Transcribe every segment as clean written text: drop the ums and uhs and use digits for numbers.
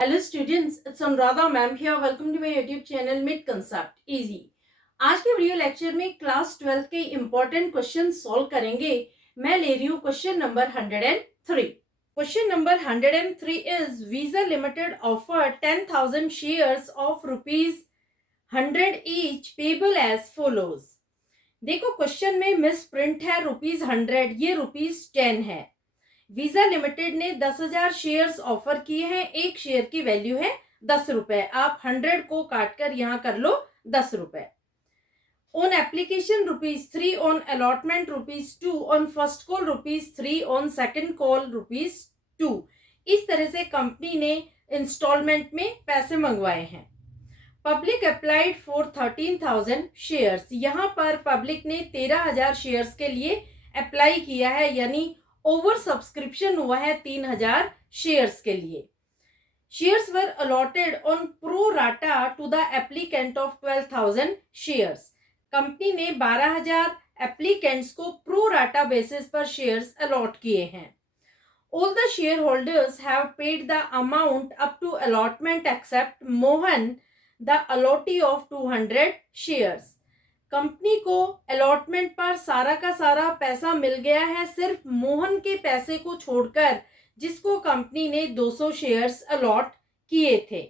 Hello students, it's Anuradha ma'am here. Welcome to my YouTube channel mid concept easy. आज के video lecture में class 12 के important question solve करेंगे। मैं ले रही हूँ question number 103। Question number 103 is Visa Limited offer 10,000 shares of ₹100 each payable as follows. देखो क्वेश्चन में मिस प्रिंट है ₹100, ये ₹10 है। वीजा लिमिटेड ने 10,000 शेयर्स ऑफर किए हैं। एक शेयर की वैल्यू है 10 रुपए। आप 100 को काटकर यहां कर लो 10 रुपए। On application ₹3, on allotment ₹2, on first call ₹3, on second call ₹2। इस तरह से कंपनी ने इंस्टॉलमेंट में पैसे मंगवाए हैं। Public applied for 13,000 shares. यहां पर पब्लिक ने 13,000 शेयर्स के लिए अप्लाई किया है, यानी ओवर सब्सक्रिप्शन हुआ है 3,000 शेयर्स के लिए। Shares were allotted on pro rata to the applicant of 12,000 shares. Company ने 12,000 एप्लीकेंट्स को प्रो राटा बेसिस पर शेयर्स अलॉट किए हैं। All the shareholders have paid the amount up to allotment except Mohan, the allottee of 200 shares. Company को allotment पर सारा का सारा पैसा मिल गया है, सिर्फ मोहन के पैसे को छोड़कर, जिसको कंपनी ने 200 शेयर्स अलॉट किए थे।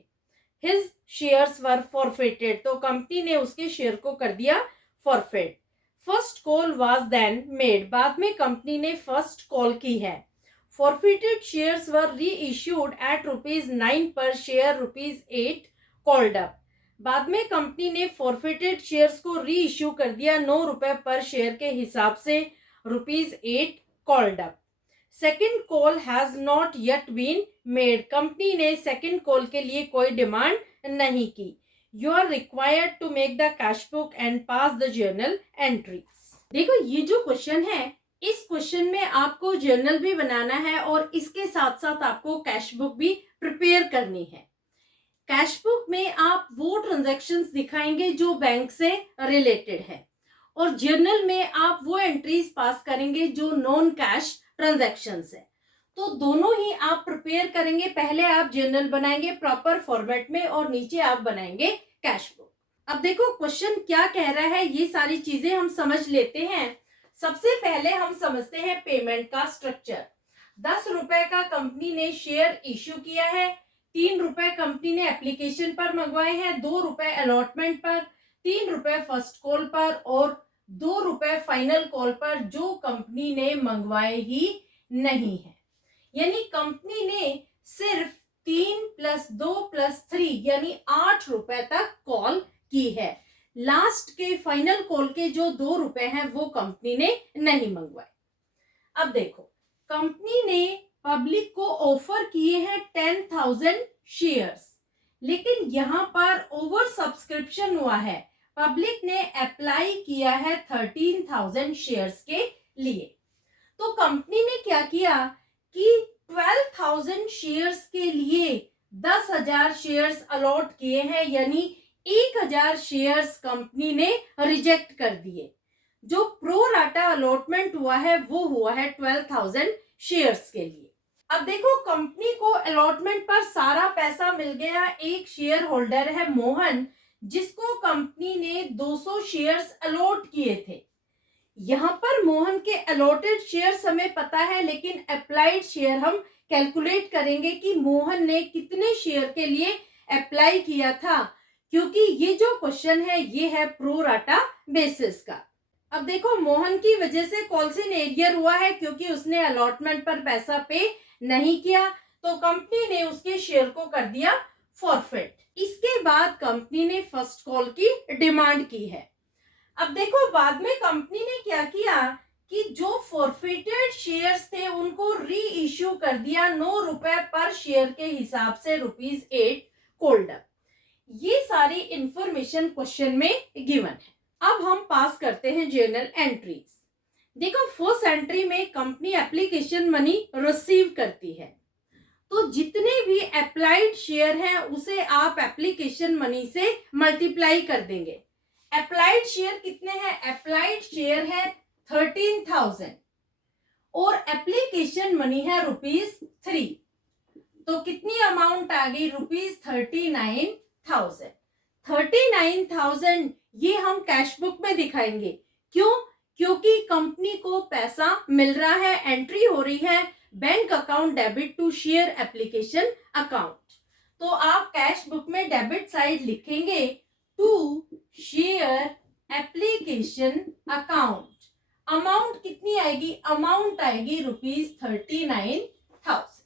His shares were forfeited, तो कंपनी ने उसके शेयर को कर दिया forfeit. First call was then made, बाद में कंपनी ने फर्स्ट कॉल की है। Forfeited shares were reissued at ₹9 per share, ₹8 called up. बाद में कंपनी ने forfeited shares को रीइश्यू कर दिया 9 रुपए पर शेयर के हिसाब से, ₹8 called up. Second call has not yet been made. Company ने सेकंड कॉल के लिए कोई डिमांड नहीं की। You are required to make the cash book and pass the journal entries. देखो ये जो क्वेश्चन है, इस क्वेश्चन में आपको जर्नल भी बनाना है और इसके साथ साथ आपको कैश बुक भी प्रिपेयर करनी है। कैश बुक में आप वो ट्रांजैक्शंस दिखाएंगे जो बैंक से रिलेटेड है, और जर्नल में आप वो एंट्रीज पास करेंगे जो नॉन कैश ट्रांजैक्शंस है। तो दोनों ही आप प्रिपेयर करेंगे। पहले आप जर्नल बनाएंगे प्रॉपर फॉर्मेट में और नीचे आप बनाएंगे कैश बुक। अब देखो क्वेश्चन क्या कह रहा है, ये सारी चीजें हम समझ लेते हैं। सबसे पहले हम समझते हैं पेमेंट का स्ट्रक्चर। 10 रुपए का कंपनी ने शेयर इश्यू किया है, 3 रुपए कंपनी ने एप्लीकेशन पर मंगवाए हैं, 2 रुपए अलॉटमेंट पर, 3 रुपए फर्स्ट कॉल पर और 2 रुपए फाइनल कॉल पर, जो कंपनी ने मंगवाए ही नहीं है। यानी कंपनी ने सिर्फ 3 + 2 + 3 यानी 8 रुपए तक कॉल की है। लास्ट के फाइनल कॉल के जो 2 रुपए हैं वो कंपनी ने नहीं मंगवाए। अब देखो कंपनी ने पब्लिक को ऑफर किए हैं 10,000 शेयर्स, लेकिन यहां पर ओवर सब्सक्रिप्शन हुआ है। पब्लिक ने अप्लाई किया है 13,000 शेयर्स के लिए। तो कंपनी ने क्या किया कि 12,000 शेयर्स के लिए 10,000 शेयर्स अलॉट किए हैं, यानी 1,000 शेयर्स कंपनी ने रिजेक्ट कर दिए। जो प्रो राटा अलॉटमेंट हुआ है वो हुआ है 12,000 शेयर्स के लिए। अब देखो कंपनी को अलॉटमेंट पर सारा पैसा मिल गया। एक शेयर होल्डर है मोहन, जिसको कंपनी ने 200 शेयर्स अलॉट किए थे। यहां पर मोहन के अलॉटेड शेयर्स हमें पता है, लेकिन अप्लाइड शेयर हम कैलकुलेट करेंगे कि मोहन ने कितने शेयर के लिए अप्लाई किया था, क्योंकि ये जो क्वेश्चन है ये है प्रो राटा बेसिस का। अब देखो मोहन की वजह से कॉल्सन एरियर हुआ है, क्योंकि उसने अलॉटमेंट पर पैसा पे नहीं किया, तो कंपनी ने उसके शेयर को कर दिया फॉरफिट। इसके बाद कंपनी ने फर्स्ट कॉल की डिमांड की है। अब देखो बाद में कंपनी ने क्या किया कि जो फॉरफिटेड शेयर्स थे उनको री इश्यू कर दिया 9 रुपए पर शेयर के हिसाब से, ₹8 कॉल्ड अप। ये सारी इंफॉर्मेशन क्वेश्चन में गिवन है। अब हम पास करते हैं जर्नल एंट्रीज। देखो फर्स्ट एंट्री में कंपनी एप्लीकेशन मनी रिसीव करती है, तो जितने भी अप्लाइड शेयर हैं उसे आप एप्लीकेशन मनी से मल्टीप्लाई कर देंगे। अप्लाइड शेयर कितने हैं? अप्लाइड शेयर है 13,000 और एप्लीकेशन मनी है ₹3। तो कितनी अमाउंट आ गई? ₹39,000। 39,000 ये हम कैश बुक में दिखाएंगे। क्यों? क्योंकि कंपनी को पैसा मिल रहा है, एंट्री हो रही है bank account debit to share application account. तो आप कैश बुक में डेबिट साइड लिखेंगे to share application account. Amount कितनी आएगी? अमाउंट आएगी ₹39,000।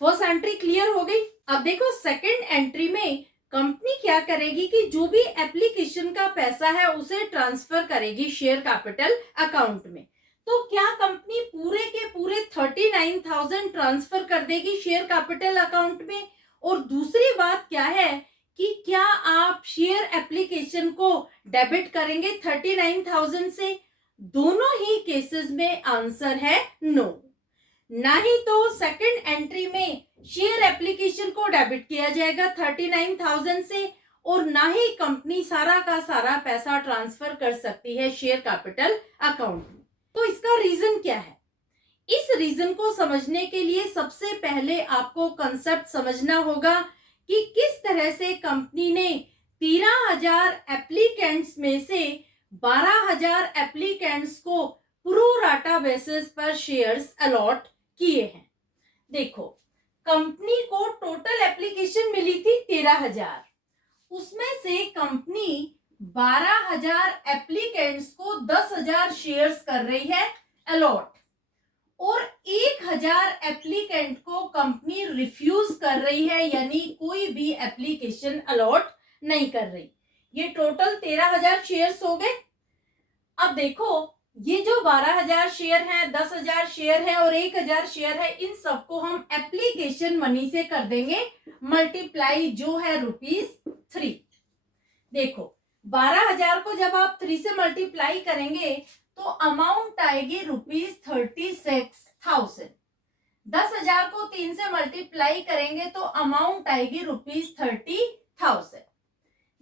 फर्स्ट एंट्री क्लियर हो गई। अब देखो सेकंड एंट्री में कंपनी क्या करेगी कि जो भी एप्लीकेशन का पैसा है उसे ट्रांसफर करेगी शेयर कैपिटल अकाउंट में। तो क्या कंपनी पूरे के पूरे 39,000 ट्रांसफर कर देगी शेयर कैपिटल अकाउंट में? और दूसरी बात क्या है कि क्या आप शेयर एप्लीकेशन को डेबिट करेंगे 39,000 से? दोनों ही केसेस में आंसर है नो। ना ही तो सेकंड एंट्री में शेयर एप्लीकेशन को डेबिट किया जाएगा 39,000 से, और ना ही कंपनी सारा का सारा पैसा ट्रांसफर कर सकती है शेयर कैपिटल अकाउंट में। तो इसका रीजन क्या है? इस रीजन को समझने के लिए सबसे पहले आपको कंसेप्ट समझना होगा कि किस तरह से कंपनी ने 13,000 एप्लीकेंट्स में से 12,000 एप्लीकेंट्स को प्रो राटा बेसिस पर शेयर्स अलॉट किए हैं। देखो, कंपनी को टोटल एप्लीकेशन मिली थी 13,000, उसमें से कंपनी 12,000 एप्लीकेंट्स को 10,000 शेयर्स कर रही है अलॉट, और 1,000 एप्लीकेंट को कंपनी रिफ्यूज कर रही है, यानी कोई भी एप्लीकेशन अलॉट नहीं कर रही। ये टोटल 13,000 शेयर्स हो गए। अब देखो, ये जो 12,000 शेयर हैं, 10,000 शेयर है और 1,000 शेयर है, इन सबको हम एप्लीकेशन मनी से कर देंगे मल्टीप्लाई, जो है ₹3। देखो, 12,000 को जब आप 3 से मल्टीप्लाई करेंगे तो अमाउंट आएगी ₹36,000। 10,000 को 3 से मल्टीप्लाई करेंगे तो अमाउंट आएगी ₹30,000।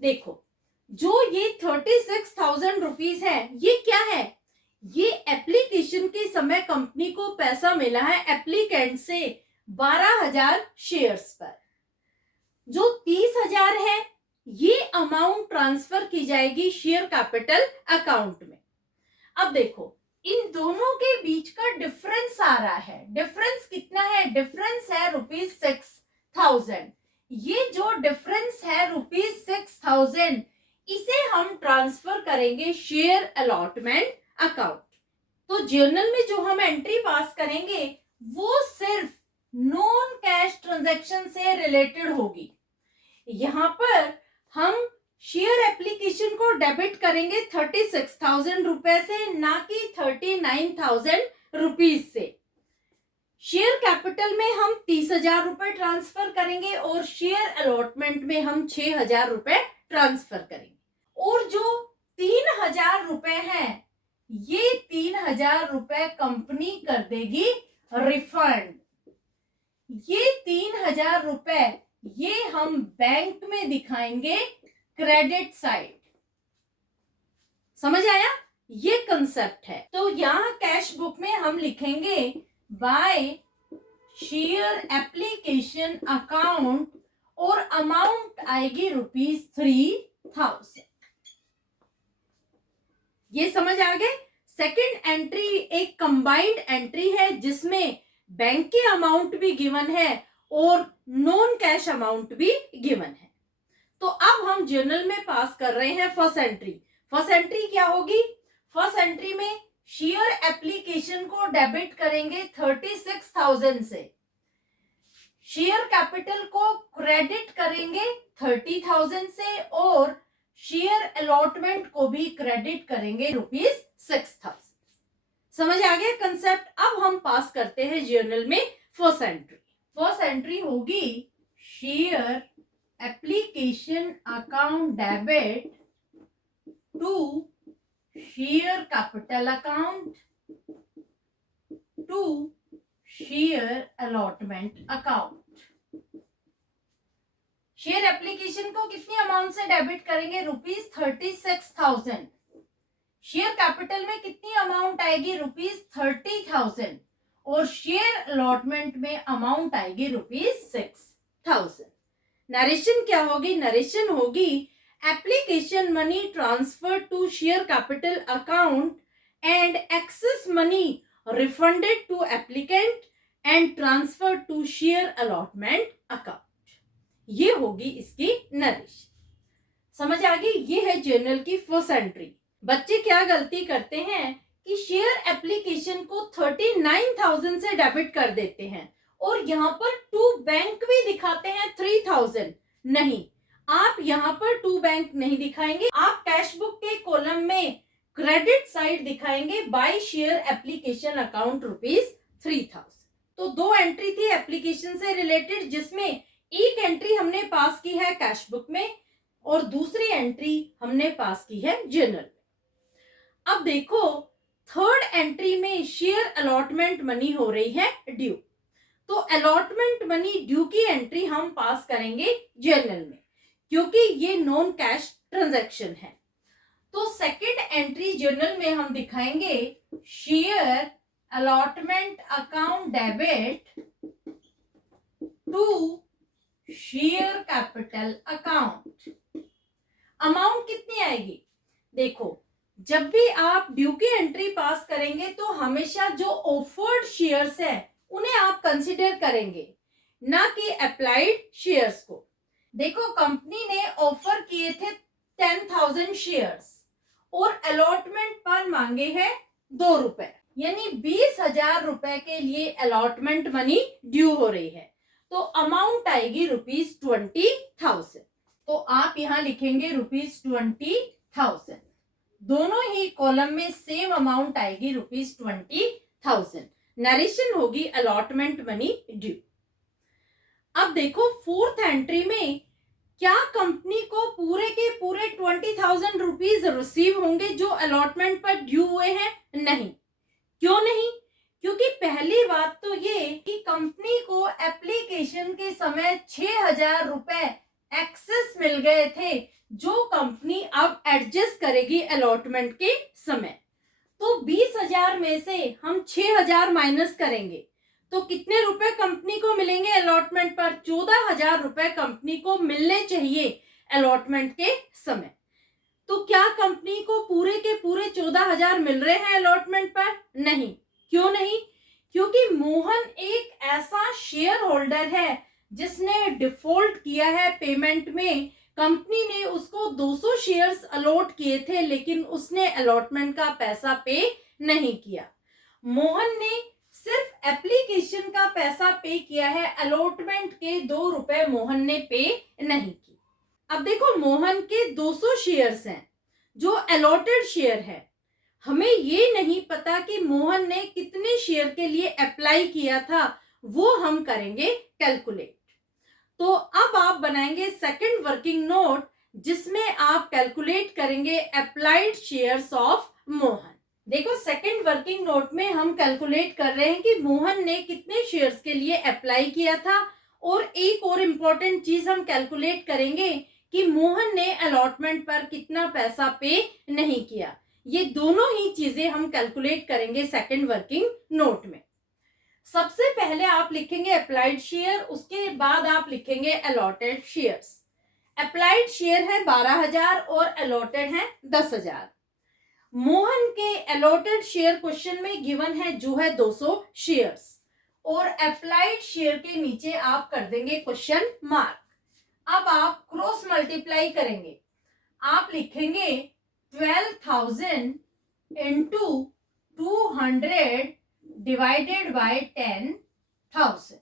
देखो, जो ये 36,000 रुपीज है, ये क्या है? ये एप्लीकेशन के समय कंपनी को पैसा मिला है एप्लीकेंट से 12,000 शेयर्स पर। जो 30,000 है, ये अमाउंट ट्रांसफर की जाएगी शेयर कैपिटल अकाउंट में। अब देखो, इन दोनों के बीच का डिफरेंस आ रहा है। डिफरेंस कितना है? डिफरेंस है ₹6,000। ये जो डिफरेंस है ₹6,000, इसे हम ट्रांसफर करेंगे शेयर अलॉटमेंट अकाउंट। तो जर्नल में जो हम एंट्री पास करेंगे वो सिर्फ नॉन कैश ट्रांजैक्शन से रिलेटेड होगी। यहां पर हम शेयर एप्लीकेशन को डेबिट करेंगे 36,000 रुपए से, ना कि 39,000 रुपीज से। शेयर कैपिटल में हम 30,000 रुपए ट्रांसफर करेंगे और शेयर अलॉटमेंट में हम 6,000 रुपए ट्रांसफर करेंगे। और जो 3,000 रुपए हैं, ये 3,000 रुपए कंपनी कर देगी रिफंड। ये 3,000 रुपए ये हम बैंक में दिखाएंगे क्रेडिट साइड। समझ आया? ये कंसेप्ट है। तो यहां कैश बुक में हम लिखेंगे बाय शेयर एप्लीकेशन अकाउंट, और अमाउंट आएगी ₹3,000। ये समझ आ गए? सेकंड एंट्री एक कंबाइंड एंट्री है जिसमें बैंक के अमाउंट भी गिवन है और नॉन कैश अमाउंट भी गिवन है। तो अब हम जर्नल में पास कर रहे हैं फर्स्ट एंट्री। फर्स्ट एंट्री क्या होगी? फर्स्ट एंट्री में शेयर एप्लीकेशन को डेबिट करेंगे 36,000 से, शेयर कैपिटल को क्रेडिट करेंगे 30,000 से, और शेयर अलॉटमेंट को भी क्रेडिट करेंगे ₹6,000। समझ आ गया कंसेप्ट? अब हम पास करते हैं जर्नल में फर्स्ट एंट्री। फर्स्ट एंट्री होगी share application account debit to share capital account to share allotment account. Share application को कितनी अमाउंट से डेबिट करेंगे? ₹36,000। शेयर कैपिटल में कितनी अमाउंट आएगी? ₹30,000। और शेयर अलॉटमेंट में अमाउंट आएगी ₹6,000। नरेशन क्या होगी? नरेशन होगी application money transfer to share capital account and excess money refunded to applicant and transfer to share allotment account. ये होगी इसकी नरेशन। समझ आ गई? ये है जर्नल की फर्स्ट एंट्री। बच्चे क्या गलती करते हैं कि शेयर एप्लीकेशन को 39,000 से डेबिट कर देते हैं और यहाँ पर टू बैंक भी दिखाते हैं 3,000। नहीं, आप यहाँ पर टू बैंक नहीं दिखाएंगे, आप कैश बुक के कॉलम में क्रेडिट साइड दिखाएंगे बाय शेयर एप्लीकेशन अकाउंट ₹3,000। तो दो एंट्री थी एप्लीकेशन से रिलेटेड, जिसमें एक एंट्री हमने पास की है कैश बुक में और दूसरी एंट्री हमने पास की है जर्नल। अब देखो थर्ड एंट्री में शेयर अलॉटमेंट मनी हो रही है ड्यू। तो अलॉटमेंट मनी ड्यू की एंट्री हम पास करेंगे जर्नल में, क्योंकि ये नॉन कैश ट्रांजैक्शन है। तो सेकंड एंट्री जर्नल में हम दिखाएंगे share allotment account debit to share capital account. Amount कितनी आएगी? देखो, जब भी आप ड्यू की एंट्री पास करेंगे तो हमेशा जो ऑफर्ड शेयर्स है उन्हें आप कंसीडर करेंगे, ना कि अप्लाइड शेयर्स को। देखो, कंपनी ने ऑफर किए थे 10,000 शेयर्स और अलॉटमेंट पर मांगे हैं ₹2, यानी 20,000 रुपए के लिए अलॉटमेंट मनी ड्यू हो रही है। तो अमाउंट आएगी ₹20,000। तो आप यहाँ लिखेंगे ₹20,000। दोनों ही कॉलम में सेम अमाउंट आएगी ₹20,000। नरेशन होगी अलॉटमेंट मनी ड्यू। अब देखो फोर्थ एंट्री में क्या कंपनी को पूरे के पूरे ₹20,000 रिसीव होंगे जो अलॉटमेंट पर ड्यू हुए हैं? नहीं। क्यों नहीं? क्योंकि पहली बात तो ये कि कंपनी को एप्लीकेशन के समय ₹6,000 एक्सेस मिल गए थे, जो कंपनी अब एडजस्ट करेगी अलॉटमेंट के समय। तो 20,000 में से हम 6,000 माइनस करेंगे तो कितने रुपए कंपनी को मिलेंगे अलॉटमेंट पर? ₹14,000 कंपनी को मिलने चाहिए अलॉटमेंट के समय। तो क्या कंपनी को पूरे के पूरे 14,000 मिल रहे हैं अलॉटमेंट पर? नहीं। क्यों नहीं? क्योंकि मोहन एक ऐसा शेयर होल्डर है जिसने डिफॉल्ट किया है पेमेंट में। कंपनी ने उसको 200 शेयर्स अलॉट किए थे, लेकिन उसने अलॉटमेंट का पैसा पे नहीं किया। मोहन ने सिर्फ एप्लीकेशन का पैसा पे किया है, अलॉटमेंट के ₹2 मोहन ने पे नहीं की। अब देखो, मोहन के 200 शेयर्स हैं जो अलॉटेड शेयर है। हमें ये नहीं पता कि मोहन ने कितने शेयर के लिए अप्लाई किया था, वो हम करेंगे कैलकुलेट। तो अब आप बनाएंगे सेकंड वर्किंग नोट, जिसमें आप कैलकुलेट करेंगे अप्लाइड शेयर्स ऑफ मोहन। देखो, सेकंड वर्किंग नोट में हम कैलकुलेट कर रहे हैं कि मोहन ने कितने शेयर्स के लिए अप्लाई किया था, और एक और इम्पोर्टेंट चीज हम कैलकुलेट करेंगे कि मोहन ने अलॉटमेंट पर कितना पैसा पे नहीं किया। ये दोनों ही चीजें हम कैलकुलेट करेंगे सेकंड वर्किंग नोट में। सबसे पहले आप लिखेंगे अप्लाइड शेयर, उसके बाद आप लिखेंगे अलॉटेड शेयर्स। अप्लाइड शेयर है 12,000 और अलॉटेड है 10,000। मोहन के अलॉटेड शेयर क्वेश्चन में गिवन है जो है 200 शेयर्स, और अप्लाइड शेयर के नीचे आप कर देंगे क्वेश्चन मार्क। अब आप क्रॉस मल्टीप्लाई करेंगे, आप लिखेंगे 12,000 इंटू 200 डिवाइडेड बाय 10,000।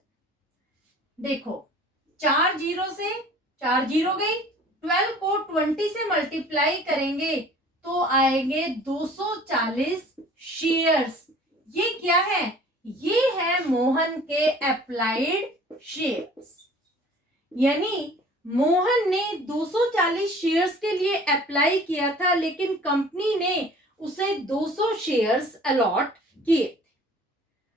देखो, 4 जीरो से 4 जीरो गई, 12 को 20 से मल्टीप्लाई करेंगे तो आएंगे 240 शेयर्स। ये क्या है? ये है मोहन के अप्लाइड शेयर्स। यानी मोहन ने 240 शेयर्स के लिए अप्लाई किया था, लेकिन कंपनी ने उसे 200 शेयर्स अलॉट किए थे।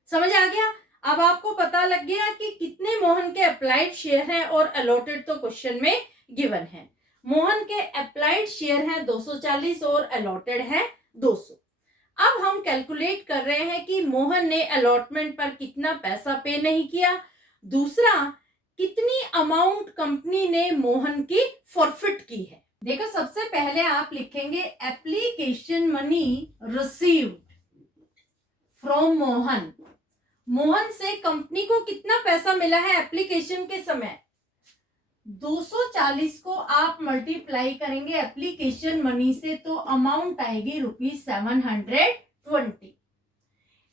समझ आ गया? अब आपको पता लग गया कि कितने मोहन के अप्लाइड शेयर हैं, और अलॉटेड तो क्वेश्चन में गिवन है। मोहन के अप्लाइड शेयर हैं 240 और अलॉटेड है 200। अब हम कैलकुलेट कर रहे हैं कि मोहन ने अलॉटमेंट पर कितना पैसा पे नहीं किया, दूसरा कितनी अमाउंट कंपनी ने मोहन की फॉरफिट की है। देखो, सबसे पहले आप लिखेंगे application money received from Mohan. Mohan से कंपनी को कितना पैसा मिला है एप्लीकेशन के समय, 240 को आप मल्टीप्लाई करेंगे एप्लीकेशन मनी से तो अमाउंट आएगी ₹720।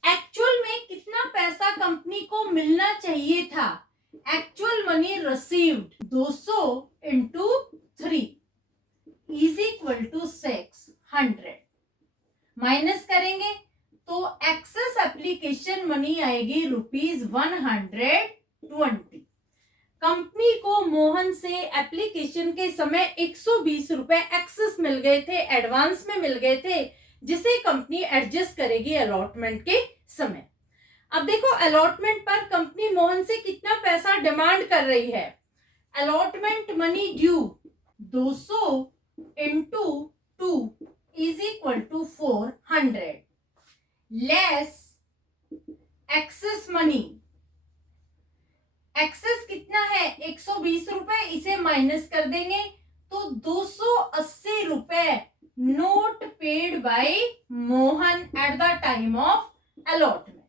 एक्चुअल में कितना पैसा कंपनी को मिलना चाहिए था, actual money received 200 into 3 is equal to 600। Minus करेंगे तो एक्सेस एप्लीकेशन मनी आएगी ₹120। कंपनी को मोहन से एप्लीकेशन के समय 120 रुपए एक्सेस मिल गए थे, एडवांस में मिल गए थे, जिसे कंपनी एडजस्ट करेगी अलॉटमेंट के समय। अब देखो, अलॉटमेंट पर कंपनी मोहन से कितना पैसा डिमांड कर रही है। Allotment money due 200 into 2 is equal to 400 less excess money. Excess कितना है, 120 रुपए, इसे माइनस कर देंगे तो 280 रुपए note paid by Mohan at the time of allotment.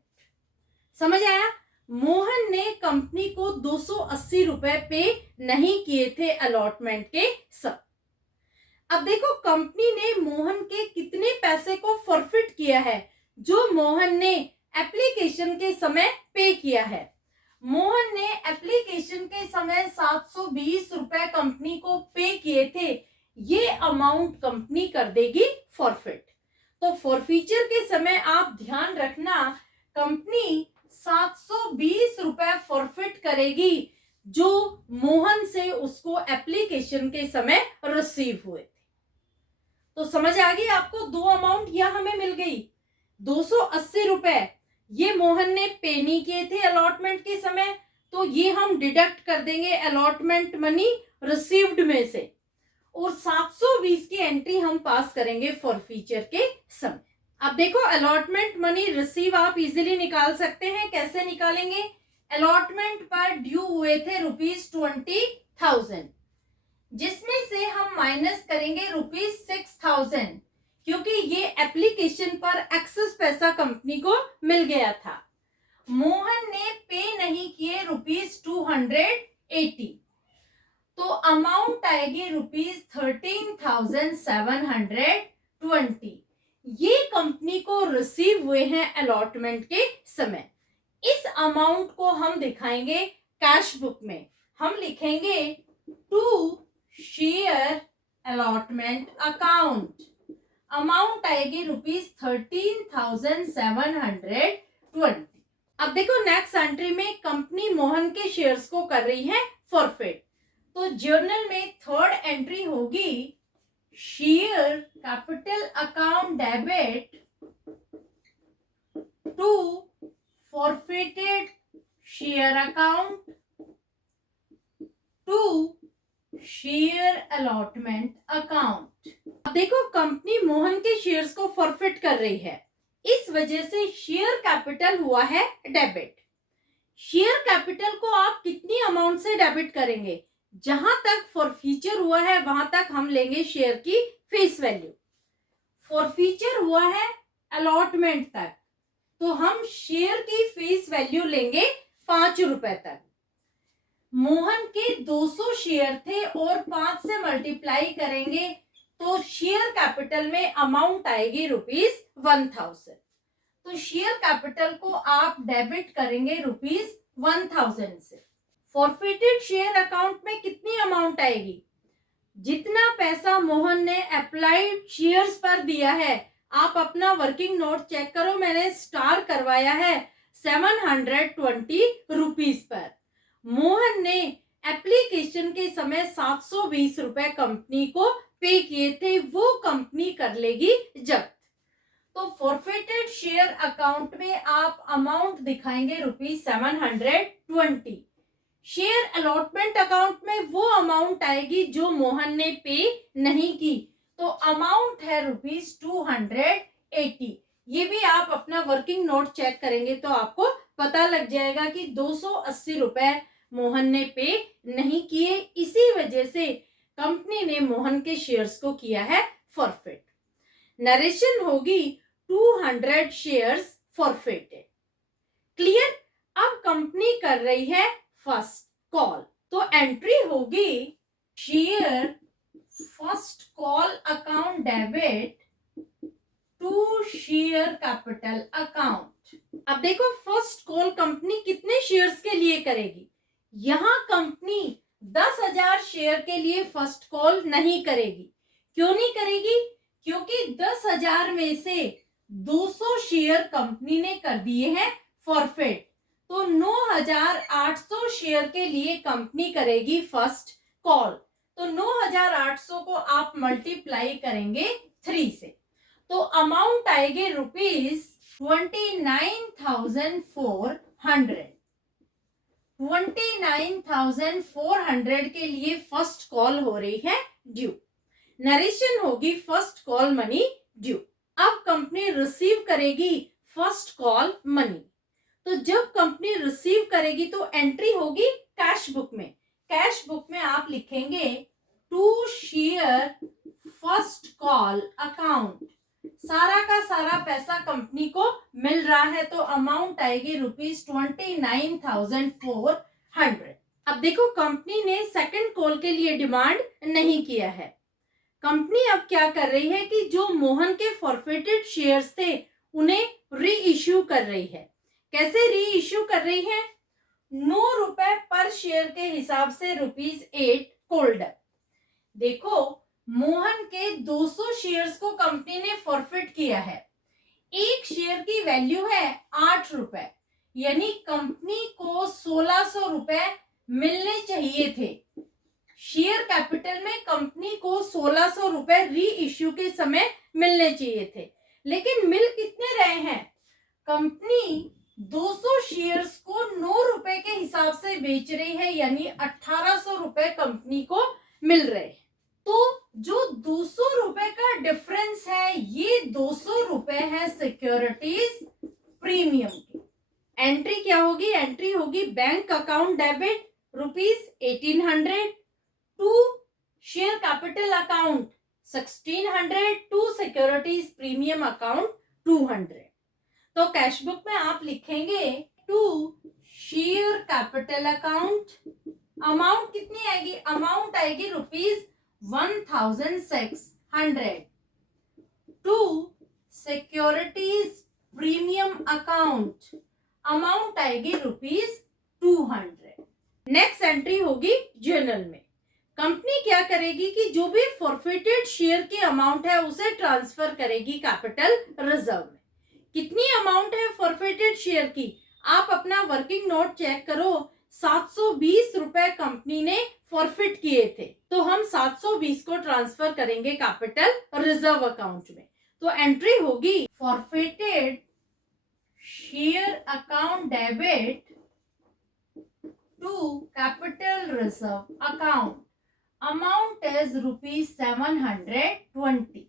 समझ आया, मोहन ने कंपनी को 280 रुपए पे नहीं किए थे अलॉटमेंट के सब। अब देखो, कंपनी ने मोहन के कितने पैसे को फॉरफिट किया है, जो मोहन ने एप्लीकेशन के समय पे किया है। मोहन ने एप्लीकेशन के समय 720 रुपए कंपनी को पे किए थे, ये अमाउंट कंपनी कर देगी फॉरफिट। तो फॉरफीचर के समय आप ध्यान रखना, कंपनी 720 रुपए फॉरफिट करेगी जो मोहन से उसको एप्लीकेशन के समय रिसीव हुए थे। तो समझ आ गई आपको, दो अमाउंट यह हमें मिल गई। 280 रुपए ये मोहन ने पे नहीं किए थे अलॉटमेंट के समय, तो ये हम डिडक्ट कर देंगे अलॉटमेंट मनी रिसीव्ड में से, और 720 की एंट्री हम पास करेंगे फॉरफीचर के समय। अब देखो, अलॉटमेंट मनी रिसीव आप इजीली निकाल सकते हैं। कैसे निकालेंगे, अलॉटमेंट पर ड्यू हुए थे ₹20,000, जिसमें से हम माइनस करेंगे ₹6,000, क्योंकि ये एप्लीकेशन पर एक्सेस पैसा कंपनी को मिल गया था। मोहन ने पे नहीं किए ₹280, तो अमाउंट आएगी ₹13,720। ये कंपनी को रिसीव हुए हैं अलॉटमेंट के समय। इस अमाउंट को हम दिखाएंगे कैश बुक में। हम लिखेंगे to share allotment account, amount आएगी ₹13,720। अब देखो, नेक्स्ट एंट्री में कंपनी मोहन के शेयर्स को कर रही है फॉरफिट, तो जर्नल में थर्ड एंट्री होगी share capital account debit to forfeited share account to share allotment account. अब देखो, कंपनी मोहन के शेयर्स को फॉरफिट कर रही है, इस वजह से शेयर कैपिटल हुआ है डेबिट। शेयर कैपिटल को आप कितनी अमाउंट से डेबिट करेंगे, जहां तक फॉरफीचर हुआ है वहां तक हम लेंगे शेयर की फेस वैल्यू। फॉरफीचर हुआ है अलॉटमेंट तक, तो हम शेयर की फेस वैल्यू लेंगे 5 रुपए तक। मोहन के 200 शेयर थे और 5 से मल्टीप्लाई करेंगे तो शेयर कैपिटल में अमाउंट आएगी ₹1000। तो शेयर कैपिटल को आप डेबिट करेंगे ₹1000 से। फॉरफिटेड शेयर अकाउंट में कितनी अमाउंट आएगी, जितना पैसा मोहन ने अप्लाइड शेयर्स पर दिया है। आप अपना वर्किंग नोट चेक करो, मैंने स्टार करवाया है 720 रुपीज पर। मोहन ने एप्लीकेशन के समय 720 रुपए कंपनी को पे किए थे, वो कंपनी कर लेगी जब्त। तो फॉरफिटेड शेयर अकाउंट में आप अमाउंट दिखाएंगे ₹720। शेयर अलॉटमेंट अकाउंट में वो अमाउंट आएगी जो मोहन ने पे नहीं की, तो अमाउंट है ₹280। ये भी आप अपना वर्किंग नोट चेक करेंगे तो आपको पता लग जाएगा कि 280 रुपए मोहन ने पे नहीं किए, इसी वजह से कंपनी ने मोहन के शेयर्स को किया है फॉरफिट। नरेशन होगी 200 शेयर्स फॉरफिटेड। क्लियर। अब कंपनी कर रही है फर्स्ट कॉल, तो एंट्री होगी share first call account debit to share capital account. अब देखो फर्स्ट कॉल कंपनी कितने शेयर्स के लिए करेगी। यहां कंपनी 10,000 शेयर के लिए फर्स्ट कॉल नहीं करेगी। क्यों नहीं करेगी? क्योंकि 10,000 में से 200 शेयर कंपनी ने कर दिए हैं फॉरफिट, तो 9,800 शेयर के लिए कंपनी करेगी फर्स्ट कॉल। तो 9,800 को आप मल्टीप्लाई करेंगे 3 से, तो अमाउंट आएगी रुपीज 29,400। 29,400 के लिए फर्स्ट कॉल हो रही है ड्यू। नरेशन होगी फर्स्ट कॉल मनी ड्यू। अब कंपनी रिसीव करेगी फर्स्ट कॉल मनी, तो जब कंपनी रिसीव करेगी तो एंट्री होगी कैश बुक में। कैश बुक में आप लिखेंगे to share first call account. सारा का सारा पैसा कंपनी को मिल रहा है, तो अमाउंट आएगी रुपीज 29,400। अब देखो कंपनी ने सेकंड कॉल के लिए डिमांड नहीं किया है। कंपनी अब क्या कर रही है कि जो मोहन के फॉरफिटेड शेयर्स थे उन्हें री इश्यू कर रही है। कैसे री इश्यू कर रही है? 9 रुपए पर शेयर के हिसाब से ₹8 कोल्डर। देखो मोहन के 200 शेयर्स को कंपनी ने फॉरफिट किया है। एक शेयर की वैल्यू है 8 रुपए, यानी कंपनी को 1,600 रुपए मिलने चाहिए थे। शेयर कैपिटल में कंपनी को 1,600 रुपए री इश्यू के समय मिलने चाहिए थे, लेकिन मिल कितने रहे हैं? कंपनी 200 शेयर्स को 9 रुपए के हिसाब से बेच रही है, यानी 1,800 रुपए कंपनी को मिल रहे हैं। तो जो 200 रुपए का डिफरेंस है, ये 200 रुपए है सिक्योरिटीज प्रीमियम की। एंट्री क्या होगी? एंट्री होगी bank account debit ₹1,800 to share capital account 1,600 to securities premium account 200। तो कैश बुक में आप लिखेंगे to share capital account. Amount कितनी आएगी? अमाउंट आएगी ₹1,600 to securities premium account. Amount आएगी ₹200। नेक्स्ट एंट्री होगी जर्नल में। कंपनी क्या करेगी कि जो भी फॉरफिटेड शेयर की अमाउंट है उसे ट्रांसफर करेगी कैपिटल रिजर्व में। कितनी अमाउंट है फॉरफिटेड शेयर की? आप अपना वर्किंग नोट चेक करो। 720 रुपए कंपनी ने फॉरफिट किए थे, तो हम 720 को ट्रांसफर करेंगे कैपिटल रिजर्व अकाउंट में। तो एंट्री होगी forfeited share account debit to capital reserve account. Amount is ₹720।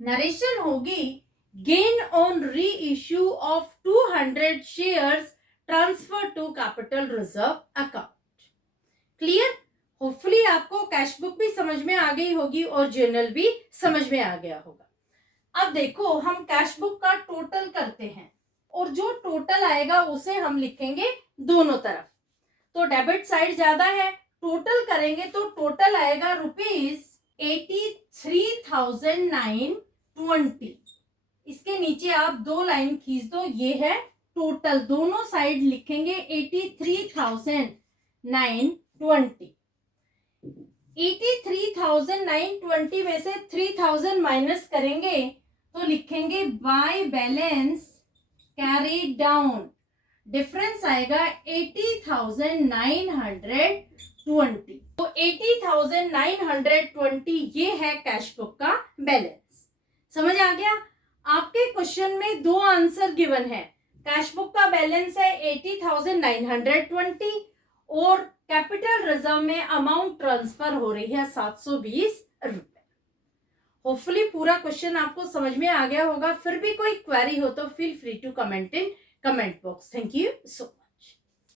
Narration होगी gain on reissue of 200 shares transferred to capital reserve account। Clear? Hopefully आपको कैश बुक भी समझ में आ गई होगी और जर्नल भी समझ में आ गया होगा। अब देखो हम कैश बुक का टोटल करते हैं, और जो टोटल आएगा उसे हम लिखेंगे दोनों तरफ। तो डेबिट साइड ज्यादा है, टोटल करेंगे तो टोटल आएगा ₹83,920। इसके नीचे आप 2 लाइन खींच दो, ये है टोटल। दोनों साइड लिखेंगे 83,920। 83,920 में से 3,000 माइनस करेंगे तो लिखेंगे by balance carry down. Difference आएगा 80,920। तो 80,920 ये है कैश बुक का बैलेंस। समझ आ गया? आपके क्वेश्चन में 2 आंसर गिवन है। कैश बुक का बैलेंस है 80,920 और कैपिटल रिजर्व में अमाउंट ट्रांसफर हो रही है 720 रुपए। होपफुली पूरा क्वेश्चन आपको समझ में आ गया होगा। फिर भी कोई क्वेरी हो तो feel free to comment in comment box. Thank you so